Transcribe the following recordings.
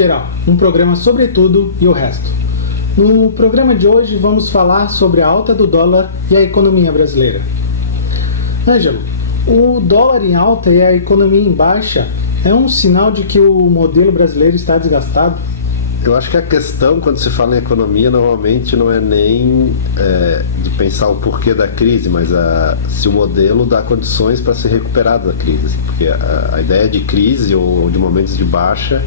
Geral, um programa sobre tudo e o resto. No programa de hoje vamos falar sobre a alta do dólar e a economia brasileira. Ângelo, o dólar em alta e a economia em baixa é um sinal de que o modelo brasileiro está desgastado? Eu acho que a questão, quando se fala em economia, normalmente não é nem de pensar o porquê da crise, mas se o modelo dá condições para se recuperar da crise. Porque a ideia de crise ou de momentos de baixa,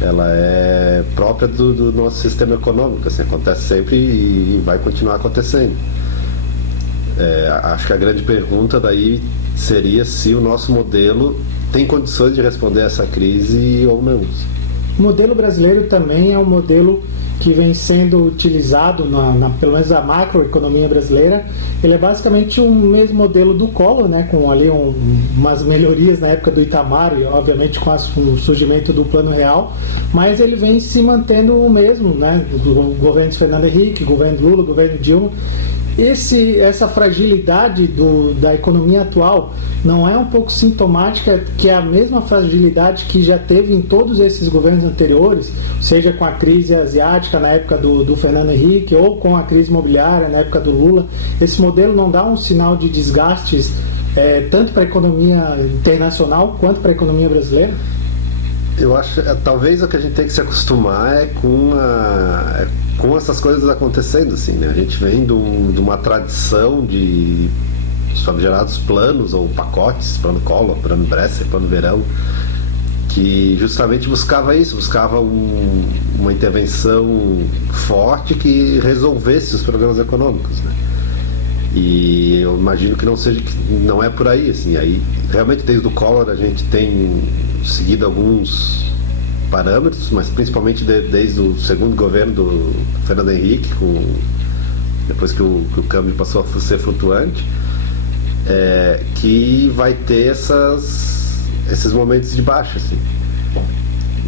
ela é própria do nosso sistema econômico. Assim, acontece sempre e vai continuar acontecendo. Acho que a grande pergunta daí seria se o nosso modelo tem condições de responder a essa crise ou não. O modelo brasileiro também é um modelo que vem sendo utilizado, pelo menos a macroeconomia brasileira. Ele é basicamente o mesmo modelo do Collor, né, com ali umas melhorias na época do Itamar e obviamente com o surgimento do Plano Real, mas ele vem se mantendo o mesmo, né, o governo de Fernando Henrique, governo Lula, governo Dilma. Essa fragilidade da economia atual não é um pouco sintomática que é a mesma fragilidade que já teve em todos esses governos anteriores, seja com a crise asiática na época do Fernando Henrique ou com a crise imobiliária na época do Lula? Esse modelo não dá um sinal de desgastes tanto para a economia internacional quanto para a economia brasileira? Eu acho que talvez o que a gente tem que se acostumar com essas coisas acontecendo, assim, né? A gente vem de uma tradição de famigerados planos ou pacotes, plano Collor, plano Bresser, plano Verão, que justamente buscava isso, buscava uma intervenção forte que resolvesse os problemas econômicos, né? E eu imagino que não é por aí, assim. Aí realmente desde o Collor a gente tem seguido alguns parâmetros, mas principalmente desde o segundo governo do Fernando Henrique, depois que o câmbio passou a ser flutuante, que vai ter esses momentos de baixa, assim.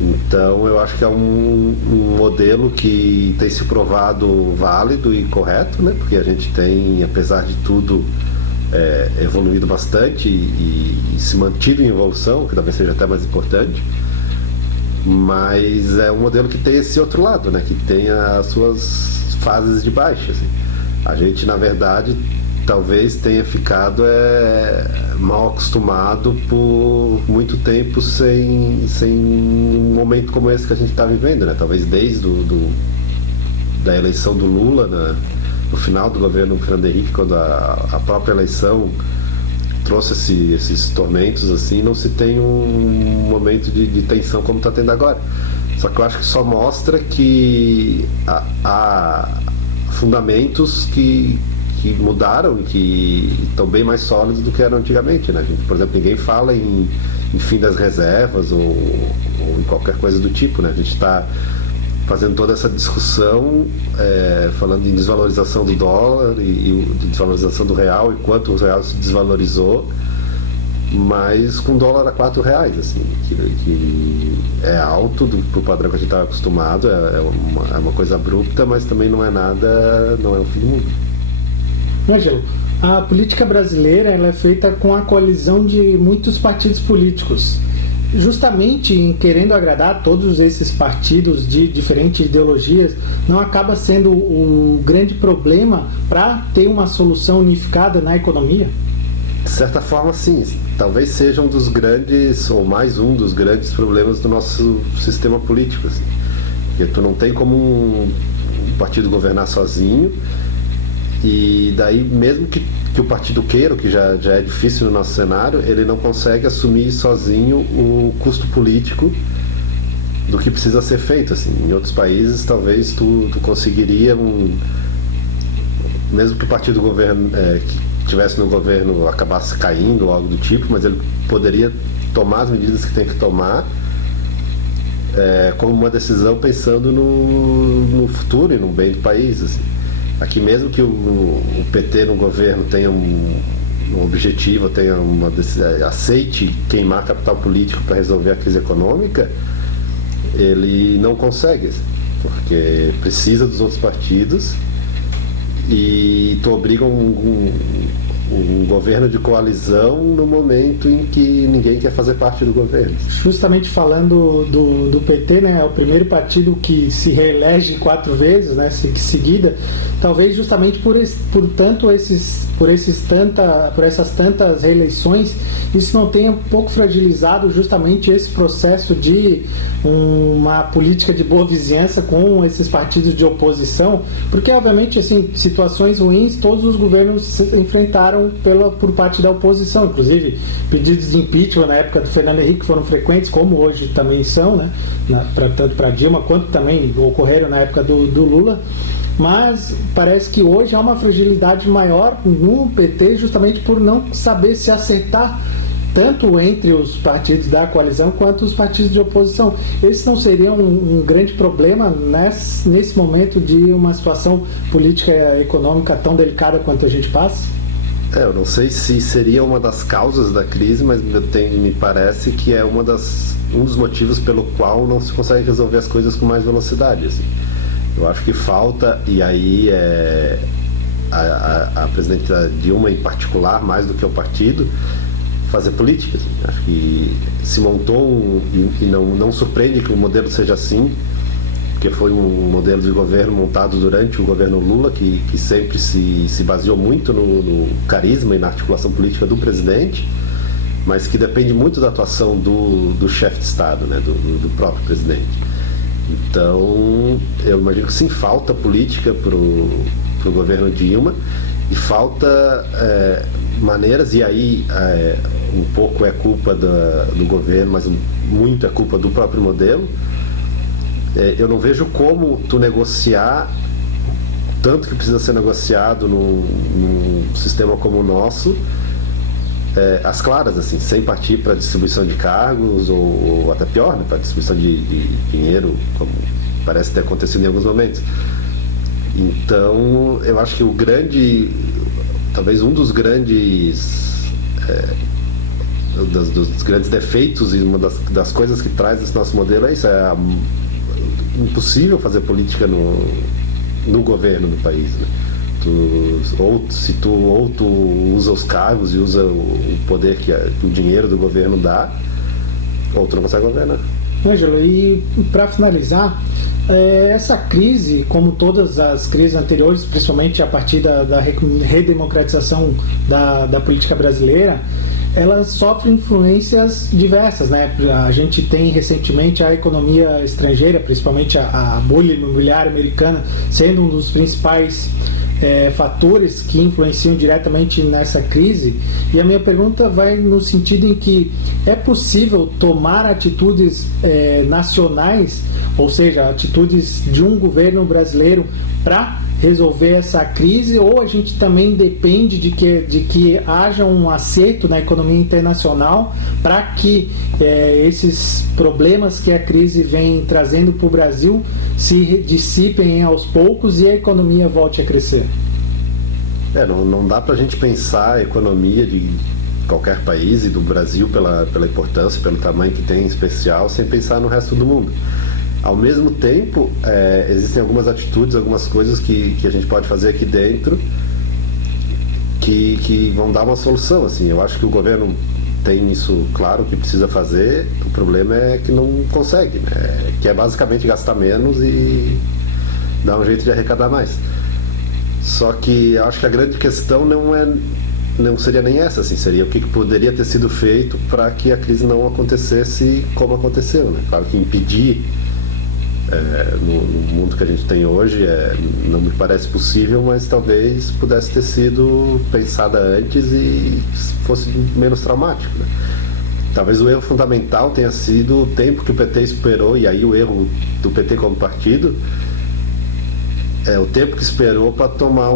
Então eu acho que é um modelo que tem se provado válido e correto, né? Porque a gente tem, apesar de tudo, evoluído bastante e se mantido em evolução, que talvez seja até mais importante. Mas é um modelo que tem esse outro lado, né? Que tem as suas fases de baixa, assim. A gente, na verdade, talvez tenha ficado mal acostumado por muito tempo sem um momento como esse que a gente está vivendo, né? Talvez desde da eleição do Lula, no final do governo Fernando Henrique, quando a própria eleição trouxe esses tormentos, assim, não se tem um momento de tensão como está tendo agora. Só que eu acho que só mostra que há fundamentos que mudaram e que estão bem mais sólidos do que eram antigamente, né? Por exemplo, ninguém fala em fim das reservas ou em qualquer coisa do tipo, né? A gente está fazendo toda essa discussão, falando em desvalorização do dólar e desvalorização do real e quanto o real se desvalorizou, mas com dólar a R$4, assim, que é alto pro padrão que a gente estava acostumado, é uma coisa abrupta, mas também não é o fim do mundo. Ângelo, a política brasileira ela é feita com a coalizão de muitos partidos políticos. Justamente em querendo agradar todos esses partidos de diferentes ideologias, não acaba sendo o grande problema para ter uma solução unificada na economia? De certa forma, sim. Talvez seja um dos grandes, ou mais um dos grandes problemas do nosso sistema político, assim. Porque tu não tem como um partido governar sozinho, e daí mesmo que o partido queira, o que já é difícil no nosso cenário, ele não consegue assumir sozinho o custo político do que precisa ser feito, assim. Em outros países talvez tu conseguiria mesmo que o partido que tivesse no governo acabasse caindo ou algo do tipo, mas ele poderia tomar as medidas que tem que tomar como uma decisão pensando no futuro e no bem do país, assim. Aqui mesmo que o PT no governo tenha um objetivo, aceite queimar capital político para resolver a crise econômica, ele não consegue, porque precisa dos outros partidos e tu obriga o um governo de coalizão no momento em que ninguém quer fazer parte do governo. Justamente falando do PT, né, é o primeiro partido que se reelege 4 vezes, né, seguida, talvez justamente por essas tantas reeleições, isso não tenha um pouco fragilizado justamente esse processo de uma política de boa vizinhança com esses partidos de oposição, porque obviamente assim, situações ruins todos os governos enfrentaram por parte da oposição, inclusive pedidos de impeachment na época do Fernando Henrique foram frequentes, como hoje também são, né, tanto para Dilma quanto também ocorreram na época do Lula. Mas parece que hoje há uma fragilidade maior no PT justamente por não saber se acertar tanto entre os partidos da coalizão quanto os partidos de oposição. Esse não seria um grande problema nesse momento de uma situação política e econômica tão delicada quanto a gente passa? Eu não sei se seria uma das causas da crise, mas me parece que é um dos motivos pelo qual não se consegue resolver as coisas com mais velocidade. Assim. Eu acho que falta, e aí a presidenta Dilma em particular, mais do que o partido, fazer política. Assim. Acho que se montou e não surpreende que o modelo seja assim, porque foi um modelo de governo montado durante o governo Lula, que sempre se baseou muito no carisma e na articulação política do presidente, mas que depende muito da atuação do chefe de Estado, né, do próprio presidente. Então, eu imagino que sim, falta política para o governo Dilma e falta maneiras, e aí um pouco é culpa do governo, mas muito é culpa do próprio modelo. Eu não vejo como tu negociar tanto que precisa ser negociado num sistema como o nosso, às claras, assim, sem partir para distribuição de cargos ou até pior, né, para distribuição de dinheiro, como parece ter acontecido em alguns momentos. Então, eu acho que talvez um dos grandes dos grandes defeitos e uma das coisas que traz esse nosso modelo é isso, impossível fazer política no governo do país, né? Ou tu usa os cargos e usa o poder que o dinheiro do governo dá, ou tu não consegue governar. Ângelo, e para finalizar, essa crise, como todas as crises anteriores, principalmente a partir da redemocratização da política brasileira, ela sofre influências diversas, né? A gente tem recentemente a economia estrangeira, principalmente a bolha imobiliária americana, sendo um dos principais fatores que influenciam diretamente nessa crise. E a minha pergunta vai no sentido em que é possível tomar atitudes nacionais, ou seja, atitudes de um governo brasileiro para resolver essa crise, ou a gente também depende de que haja um acerto na economia internacional para que esses problemas que a crise vem trazendo para o Brasil se dissipem aos poucos e a economia volte a crescer? Não dá para a gente pensar a economia de qualquer país e do Brasil pela importância, pelo tamanho que tem em especial, sem pensar no resto do mundo. Ao mesmo tempo, existem algumas atitudes, algumas coisas que a gente pode fazer aqui dentro que vão dar uma solução. Assim. Eu acho que o governo tem isso claro que precisa fazer, o problema é que não consegue, né? Que é basicamente gastar menos e dar um jeito de arrecadar mais. Só que eu acho que a grande questão não seria nem essa, assim, seria o que poderia ter sido feito para que a crise não acontecesse como aconteceu. Né? Claro que impedir no mundo que a gente tem hoje não me parece possível, mas talvez pudesse ter sido pensada antes e fosse menos traumático. Né? Talvez o erro fundamental tenha sido o tempo que o PT esperou, e aí o erro do PT como partido o tempo que esperou para tomar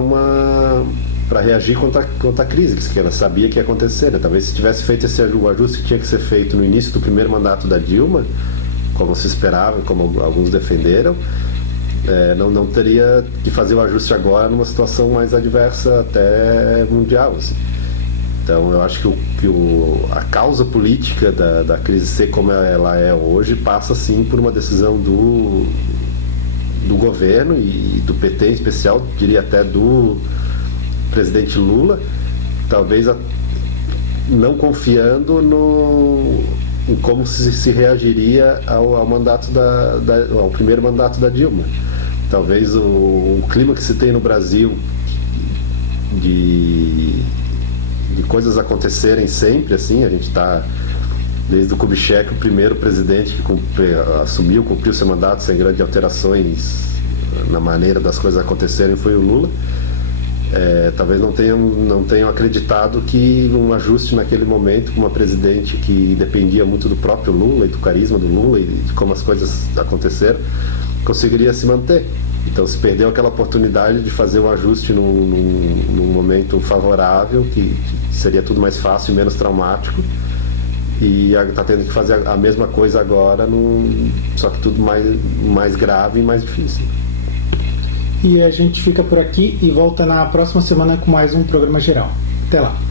para reagir contra a crise, que ela sabia que ia acontecer. Né? Talvez se tivesse feito o ajuste que tinha que ser feito no início do primeiro mandato da Dilma, como se esperava, como alguns defenderam, não teria que fazer o ajuste agora numa situação mais adversa até mundial. Assim. Então eu acho que a causa política da crise ser como ela é hoje passa sim por uma decisão do governo e do PT em especial, diria até do presidente Lula, talvez não confiando em como se reagiria ao mandato ao primeiro mandato da Dilma. Talvez o clima que se tem no Brasil de coisas acontecerem sempre, assim, a gente está desde o Kubitschek, o primeiro presidente que cumpriu seu mandato sem grandes alterações na maneira das coisas acontecerem, foi o Lula. Talvez não tenham acreditado que um ajuste naquele momento com uma presidente que dependia muito do próprio Lula e do carisma do Lula e de como as coisas aconteceram, conseguiria se manter. Então se perdeu aquela oportunidade de fazer um ajuste num momento favorável, que seria tudo mais fácil e menos traumático, e está tendo que fazer a mesma coisa agora, só que tudo mais grave e mais difícil. E a gente fica por aqui e volta na próxima semana com mais um programa geral. Até lá!